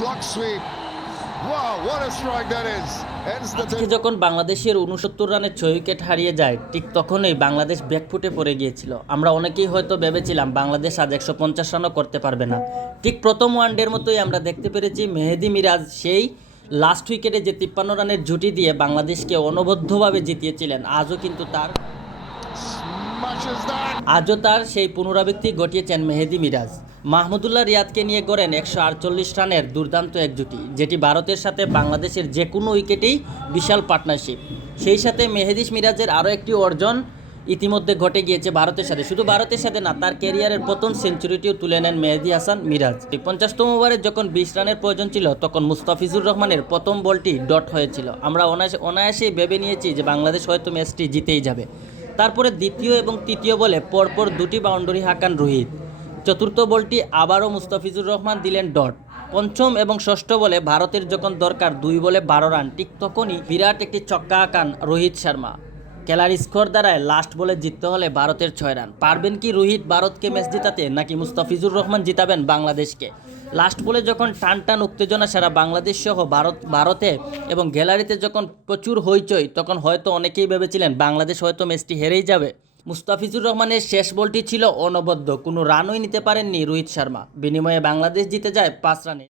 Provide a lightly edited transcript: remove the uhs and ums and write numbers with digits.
slug sweep. Wow, what a strike that is. Ends the আজকে যখন বাংলাদেশের 69 রানের 6 উইকেট হারিয়ে যায়, ঠিক তখনই বাংলাদেশ ব্যাকফুটে পড়ে গিয়েছিল। আমরা অনেকেই হয়তো ভেবেছিলাম বাংলাদেশ আজ 150 রানও করতে পারবে না। ঠিক প্রথম ওয়ানডের মতোই আমরা দেখতে পেরেছি মেহেদী মিরাজ সেই লাস্ট উইকেটে যে 53 রানের জুটি দিয়ে বাংলাদেশকে অনবদ্যভাবে জিতিয়েছিলেন, smashes that. আজও তার সেই পুনরাবৃত্তি ঘটিয়েছেন মেহেদী মিরাজ। মাহমুদুল্লাহ রিয়াদকে নিয়ে গড়েন 148 রানের দুর্দান্ত এক জুটি, যেটি ভারতের সাথে বাংলাদেশের যে কোনো উইকেটেই বিশাল পার্টনারশিপ। সেই সাথে মেহেদী মিরাজের আরও একটি অর্জন ইতিমধ্যে ঘটে গিয়েছে ভারতের সাথে। শুধু ভারতের সাথে না, তার ক্যারিয়ারের প্রথম সেঞ্চুরিটিও তুলে নেন মেহেদী হাসান মিরাজ। 50তম ওভারে যখন 20 রানের প্রয়োজন ছিল, তখন মুস্তাফিজুর রহমানের প্রথম বলটি ডট হয়েছিল। আমরা অনায়াসেই ভেবে নিয়েছি যে বাংলাদেশ হয়তো ম্যাচটি জিতেই যাবে। তারপরে দ্বিতীয় এবং তৃতীয় বলে পরপর দুটি বাউন্ডারি হাঁকান রোহিত। চতুর্থ বলটি আবারও মুস্তাফিজুর রহমান দিলেন ডট। পঞ্চম এবং ষষ্ঠ বলে ভারতের যখন দরকার 2 বলে 12 রান, ঠিক তখনই বিরাট একটি ছক্কা হাঁকান রোহিত শর্মা। খেলার স্কোর দ্বারায় লাস্ট বলে জিততে হলে ভারতের 6 রান। পারবেন কি রোহিত ভারতকে ম্যাচ জিতাতে, নাকি মুস্তাফিজুর রহমান জিতাবেন বাংলাদেশকে? লাস্ট বলে যখন টান উত্তেজনা সারা বাংলাদেশ সহ ভারতে এবং গ্যালারিতে যখন প্রচুর হইচই, তখন হয়তো অনেকেই ভেবেছিলেন বাংলাদেশ হয়তো ম্যাচটি হেরেই যাবে। মুস্তাফিজুর রহমানের শেষ বলটি ছিল অনবদ্য, কোনো রানই নিতে পারেননি রোহিত শর্মা। বিনিময়ে বাংলাদেশ জিতে যায় 5 রানে।